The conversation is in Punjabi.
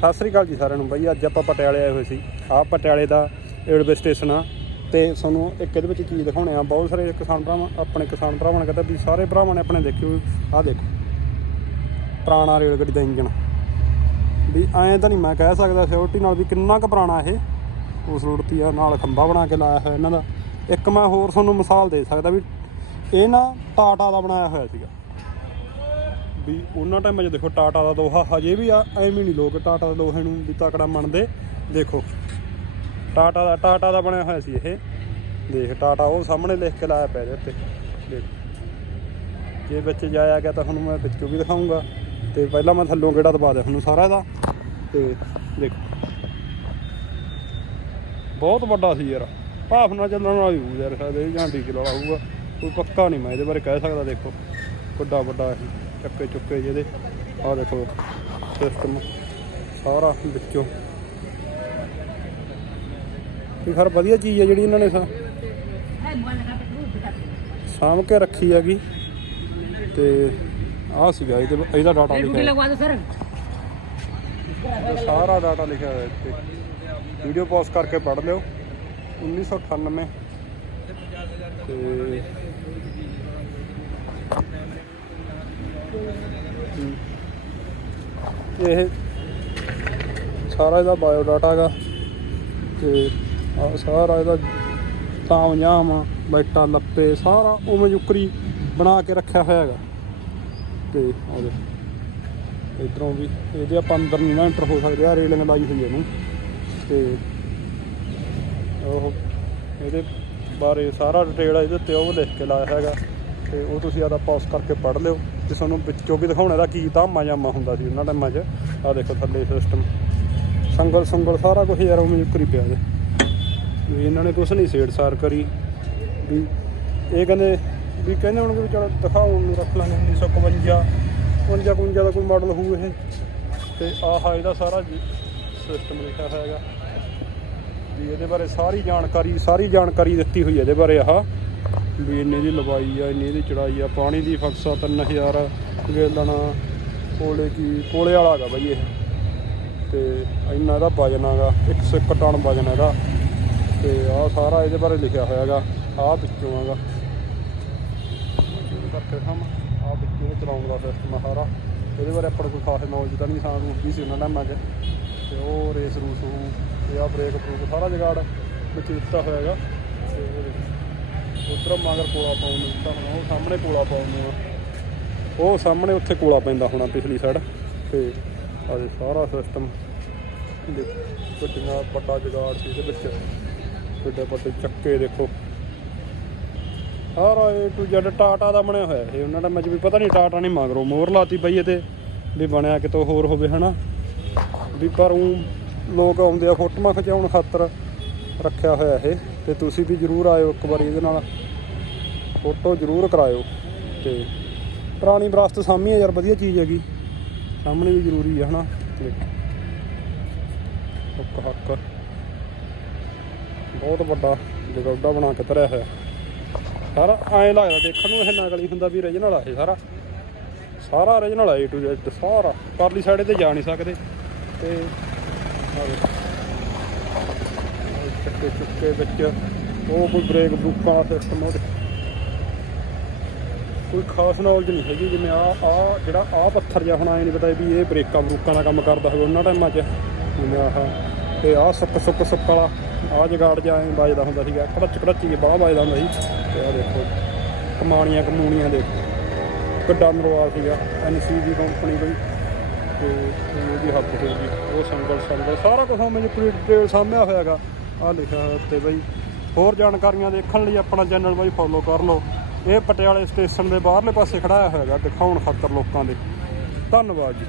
ਸਤਿ ਸ੍ਰੀ ਅਕਾਲ ਜੀ ਸਾਰਿਆਂ ਨੂੰ ਬਾਈ, ਅੱਜ ਆਪਾਂ ਪਟਿਆਲੇ ਆਏ ਹੋਏ ਸੀ। ਆਹ ਪਟਿਆਲੇ ਦਾ ਰੇਲਵੇ ਸਟੇਸ਼ਨ ਆ ਤੇ ਤੁਹਾਨੂੰ ਇੱਕ ਇਹਦੇ ਵਿੱਚ ਚੀਜ਼ ਦਿਖਾਉਣੇ ਆ। ਬਹੁਤ ਸਾਰੇ ਕਿਸਾਨ ਭਰਾਵਾਂ, ਆਪਣੇ ਕਿਸਾਨ ਭਰਾਵਾਂ ਨੇ ਕਹਿੰਦਾ ਵੀ ਸਾਰੇ ਭਰਾਵਾਂ ਨੇ ਆਪਣੇ ਦੇਖਿਓ, ਆਹ ਦੇਖੋ। ਪੁਰਾਣਾ ਰੇਲ ਗੱਡੀ ਦਾ ਇੰਜਨ ਵੀ ਐਂ ਤਾਂ ਨਹੀਂ ਮੈਂ ਕਹਿ ਸਕਦਾ ਸਿਓਰਟੀ ਨਾਲ ਵੀ ਕਿੰਨਾ ਕੁ ਪੁਰਾਣਾ ਇਹ। ਉਸ ਰੋਡ ਆ, ਨਾਲ ਖੰਭਾ ਬਣਾ ਕੇ ਲਾਇਆ ਹੋਇਆ ਇਹਨਾਂ ਦਾ। ਇੱਕ ਮੈਂ ਹੋਰ ਤੁਹਾਨੂੰ ਮਿਸਾਲ ਦੇ ਸਕਦਾ ਵੀ ਇਹ ਨਾ ਟਾਟਾ ਦਾ ਬਣਾਇਆ ਹੋਇਆ ਸੀਗਾ। ਵੀ ਉਹਨਾਂ ਟਾਈਮਾਂ 'ਚ ਦੇਖੋ ਟਾਟਾ ਦਾ ਲੋਹਾ ਹਜੇ ਵੀ ਆ, ਐਵੇਂ ਨਹੀਂ ਲੋਕ ਟਾਟਾ ਦੇ ਲੋਹੇ ਨੂੰ ਵੀ ਤਕੜਾ ਮੰਨਦੇ। ਦੇਖੋ, ਟਾਟਾ ਦਾ ਟਾਟਾ ਦਾ ਬਣਿਆ ਹੋਇਆ ਸੀ ਇਹ। ਦੇਖ, ਟਾਟਾ ਉਹ ਸਾਹਮਣੇ ਲਿਖ ਕੇ ਲਾਇਆ ਪਿਆ ਇਹਦੇ ਦੇਖ। ਜੇ ਵਿੱਚ ਜਾਇਆ ਗਿਆ ਤਾਂ ਤੁਹਾਨੂੰ ਮੈਂ ਵਿੱਚੋਂ ਵੀ ਦਿਖਾਉਂਗਾ ਤੇ ਪਹਿਲਾਂ ਮੈਂ ਥੱਲੋਂ ਕਿਹੜਾ ਦਬਾ ਦਿਆ ਤੁਹਾਨੂੰ ਸਾਰਾ ਇਹਦਾ ਤੇ ਦੇਖੋ। ਬਹੁਤ ਵੱਡਾ ਸੀ ਯਾਰ। ਭਾਫ ਨਾਲ ਚੱਲਣ ਵਾਲੀ ਹੀ ਹੋਊ ਯਾਰ ਸ਼ਾਇਦ ਇਹ ਜਾਂ ਡੀਜ਼ਲ ਵਾਲਾ ਕੋਈ ਪੱਕਾ ਨਹੀਂ ਮੈਂ ਇਹਦੇ ਬਾਰੇ ਕਹਿ ਸਕਦਾ, ਦੇਖੋ। ਵੱਡਾ ਵੱਡਾ ਇਹ। ਚੱਕੇ ਚੁੱਕੇ ਜਿਹਦੇ ਆਹ ਦੇਖੋ ਸਿਸਟਮ ਸਾਰਾ ਵਿੱਚੋਂ। ਇਹ ਹਰ ਵਧੀਆ ਚੀਜ਼ ਹੈ ਜਿਹੜੀ ਇਹਨਾਂ ਨੇ ਸਾ ਸਾਂਭ ਕੇ ਰੱਖੀ ਹੈਗੀ। ਤੇ ਆਹ ਸੀਗਾ ਇਹਦੇ ਇਹਦਾ ਡਾਟਾ ਲਿਖਿਆ ਸਾਰਾ। ਡਾਟਾ ਲਿਖਿਆ ਹੋਇਆ ਇੱਥੇ। ਵੀਡੀਓ ਪੌਜ਼ ਕਰਕੇ ਪੜ੍ਹ ਲਿਓ। 1998 ਤੇ ਇਹ ਸਾਰਾ ਇਹਦਾ ਬਾਇਓ ਡਾਟਾ ਹੈਗਾ ਤੇ ਆਹ ਸਾਰਾ ਇਹਦਾ ਤਾਮਝਾਮ ਬੈਟਾ, ਲੱਪੇ, ਸਾਰਾ ਉਵੇਂ ਜੁਕਰੀ ਬਣਾ ਕੇ ਰੱਖਿਆ ਹੋਇਆ ਹੈਗਾ ਤੇ ਆਹ ਇਧਰੋਂ ਵੀ ਇਹਦੇ ਆਪਾਂ ਅੰਦਰ ਨਹੀਂ ਨਾ ਐਂਟਰ ਹੋ ਸਕਦੇ ਆ ਰੇਲਿੰਗ ਲਾਈ ਹੋਈ ਇਹਨੂੰ। ਤੇ ਉਹ ਇਹਦੇ ਬਾਰੇ ਸਾਰਾ ਡਿਟੇਲ ਇਹਦੇ ਉੱਤੇ ਉਹ ਲਿਖ ਕੇ ਲਾਇਆ ਹੈਗਾ ਤੇ ਉਹ ਤੁਸੀਂ ਆਦਾ ਪੌਸ ਕਰਕੇ ਪੜ੍ਹ ਲਿਓ। ਤੇ ਤੁਹਾਨੂੰ ਵਿੱਚੋਂ ਵੀ ਦਿਖਾਉਣਾ ਦਾ ਕੀ ਧਾਮਾ ਜਾਮਾ ਹੁੰਦਾ ਸੀ ਉਹਨਾਂ ਟਾਈਮਾਂ 'ਚ। ਆ ਦੇਖੋ ਥੱਲੇ ਸਿਸਟਮ ਸੰਗਲ ਸੰਗਲ ਸਾਰਾ ਕੁਝ ਯਾਰ ਉਵੇਂ ਕਰੀ ਪਿਆ ਜੇ। ਵੀ ਇਹਨਾਂ ਨੇ ਕੁਛ ਨਹੀਂ ਛੇੜ ਸਾਰ ਕਰੀ। ਵੀ ਇਹ ਕਹਿੰਦੇ, ਵੀ ਕਹਿੰਦੇ ਹੋਣਗੇ ਵੀ ਚਲ ਦਿਖਾਉਣ ਨੂੰ ਰੱਖ ਲਾਂਗੇ 1951 51 51 ਦਾ ਕੋਈ ਮਾਡਲ ਹੋਊ ਇਹ। ਤੇ ਆਹ ਇਹਦਾ ਸਾਰਾ ਸਿਸਟਮ ਲਿਖਿਆ ਹੋਇਆ ਹੈਗਾ। ਵੀ ਇਹਦੇ ਬਾਰੇ ਸਾਰੀ ਜਾਣਕਾਰੀ ਸਾਰੀ ਜਾਣਕਾਰੀ ਦਿੱਤੀ ਹੋਈ ਹੈ ਇਹਦੇ ਬਾਰੇ ਆਹ। ਵੀ ਇੰਨੇ ਦੀ ਲਵਾਈ ਆ, ਇੰਨੀ ਦੀ ਚੜਾਈ ਆ, ਪਾਣੀ ਦੀ ਫਕਸਾ 3000 ਗੇਲਣਾ ਕੋਲੇ ਕੀ, ਕੋਲੇ ਵਾਲਾ ਹੈਗਾ ਬਾਈ ਇਹ। ਤੇ ਇੰਨਾ ਇਹਦਾ ਵਜਨ ਹੈਗਾ 101 ਟਨ ਵਜਨ ਇਹਦਾ। ਤੇ ਆਹ ਸਾਰਾ ਇਹਦੇ ਬਾਰੇ ਲਿਖਿਆ ਹੋਇਆ ਹੈਗਾ, ਆਹ ਵਿੱਚੋਂ ਹੈਗਾ। ਕਰਕੇ ਹਮ ਆਹ ਵਿੱਚੋਂ ਚਲਾਉਣ ਦਾ ਸਿਸਟਮ ਆ ਸਾਰਾ। ਇਹਦੇ ਬਾਰੇ ਆਪਾਂ ਕੋਈ ਖਾਸ ਨੌਲੇਜ ਤਾਂ ਨਹੀਂ, ਸਾਨੂੰ ਵੀ ਸੀ ਉਹਨਾਂ ਟਾਈਮਾਂ 'ਚ ਤੇ ਉਹ ਰੇਸ ਰੂਸ ਨੂੰ ਤੇ ਆਹ ਬ੍ਰੇਕ ਪ੍ਰੂਕ ਸਾਰਾ ਜਗਾੜ ਵਿੱਚ ਦਿੱਤਾ ਹੋਇਆ ਹੈਗਾ। ਤੇ ਉਧਰ ਮਗਰ ਕੋਲਾ ਪਾਉਣ ਨੂੰ ਦਿੱਤਾ ਹੋਣਾ, ਉਹ ਸਾਹਮਣੇ ਕੋਲਾ ਪਾਉਣ ਨੂੰ ਆ। ਉਹ ਸਾਹਮਣੇ ਉੱਥੇ ਕੋਲਾ ਪੈਂਦਾ ਹੋਣਾ ਪਿਛਲੀ ਸਾਈਡ ਤੇ ਆਹ ਸਾਰਾ ਸਿਸਟਮ ਦੇਖੋ ਕਿੰਨਾ ਵੱਡਾ ਜਗਾੜ ਸੀ ਇਹਦੇ ਵਿੱਚ। ਵੱਡੇ ਵੱਡੇ ਚੱਕੇ ਦੇਖੋ। ਸਾਰਾ ਏ ਟੂ ਜ਼ੈਡ ਟਾਟਾ ਦਾ ਬਣਿਆ ਹੋਇਆ ਇਹ। ਉਹਨਾਂ ਦਾ ਮੈਂ ਵੀ ਪਤਾ ਨਹੀਂ, ਟਾਟਾ ਨੇ ਮਗਰੋਂ ਮੋਹਰ ਲਾਤੀ ਪਈ ਇਹਦੇ ਵੀ ਬਣਿਆ ਕਿਤੋਂ ਹੋਰ ਹੋਵੇ ਹਨਾ। ਵੀ ਪਰ ਉਹ ਲੋਕ ਆਉਂਦੇ ਆ ਫੋਟੋਆਂ ਖਿਚਾਉਣ ਖਾਤਰ। ਰੱਖਿਆ ਹੋਇਆ ਇਹ ਤੇ ਤੁਸੀਂ ਵੀ ਜਰੂਰ ਆਇਓ ਇੱਕ ਵਾਰੀ ਇਹਦੇ ਨਾਲ। ਫੋਟੋ ਜਰੂਰ ਕਰਾਇਓ ਤੇ ਪੁਰਾਣੀ ਵਿਰਾਸਤ ਸਾਹਮਣੇ ਯਾਰ, ਵਧੀਆ ਚੀਜ਼ ਹੈਗੀ। ਸਾਹਮਣੇ ਵੀ ਜ਼ਰੂਰੀ ਹੈ ਹਨਾ? ਹੁੱਕ ਹੱਕ। ਬਹੁਤ ਵੱਡਾ ਜਗੌਡਾ ਬਣਾ ਕੇ ਧਰਿਆ ਹੋਇਆ। ਸਾਰਾ ਐਂ ਲੱਗਦਾ ਦੇਖਣ ਨੂੰ ਇਹ ਨਕਲੀ ਹੁੰਦਾ ਵੀ origignal ਆ ਇਹ ਸਾਰਾ। ਸਾਰਾ origignal ਆ A to Z, ਸਾਰਾ। ਪਰਲੀ ਸਾਈਡ ਤੇ ਜਾ ਨਹੀਂ ਸਕਦੇ। ਤੇ ਆਹ ਦੇਖੋ। ਚੁੱਕੇ ਵਿੱਚ ਉਹ ਕੋਈ ਬ੍ਰੇਕ ਬਰੂਕਾਂ ਦਾ ਸਿਸਟਮ ਉਹਦੇ। ਕੋਈ ਖਾਸ ਨੌਲੇਜ ਨਹੀਂ ਹੈਗੀ, ਜਿਵੇਂ ਆ ਆ ਜਿਹੜਾ ਆ ਪੱਥਰ ਜਿਹਾ ਹੁਣ ਆਏ ਨਹੀਂ ਪਤਾ ਵੀ ਇਹ ਬ੍ਰੇਕਾਂ ਬਰੂਕਾਂ ਦਾ ਕੰਮ ਕਰਦਾ ਹੋਵੇ ਉਹਨਾਂ ਟਾਈਮਾਂ 'ਚ। ਜਿਵੇਂ ਆਹ, ਤੇ ਆਹ ਸੁੱਕ ਸੁੱਕ ਸੁੱਕ ਵਾਲਾ, ਆਹ ਜਗਾੜ ਜਾਂ ਐਂ ਵੱਜਦਾ ਹੁੰਦਾ ਸੀਗਾ, ਕੜਚ ਕੜਚ ਹੀ ਬਾਹ ਵੱਜਦਾ ਹੁੰਦਾ ਸੀ। ਤੇ ਆਹ ਦੇਖੋ, ਕਮਾਣੀਆਂ ਕਮੂਣੀਆਂ ਦੇਖੋ ਗੱਡਾ ਮਰਵਾ ਸੀਗਾ ਐਨਸੀ ਦੀ ਕੰਪਨੀ ਕੋਈ ਤੇ ਉਹਦੀ ਹੱਥ ਹੋਊਗੀ ਉਹ ਸੰਗਲ ਸੰਗਲ, ਸਾਰਾ ਕੁਝ ਹਮੇ ਪੂਰੀ ਡਿਟੇਲ ਸਾਹਮਣੇ ਹੋਇਆਗਾ। ਆ ਲਿਖਿਆ ਹੋਇਆ ਉੱਤੇ ਬਈ। ਹੋਰ ਜਾਣਕਾਰੀਆਂ ਦੇਖਣ ਲਈ ਆਪਣਾ ਚੈਨਲ ਬਾਈ ਫੋਲੋ ਕਰ ਲਓ। ਇਹ ਪਟਿਆਲੇ ਸਟੇਸ਼ਨ ਦੇ ਬਾਹਰਲੇ ਪਾਸੇ ਖੜਾਇਆ ਹੋਇਆਗਾ ਦਿਖਾਉਣ ਖਾਤਰ ਲੋਕਾਂ ਦੇ। ਧੰਨਵਾਦ ਜੀ।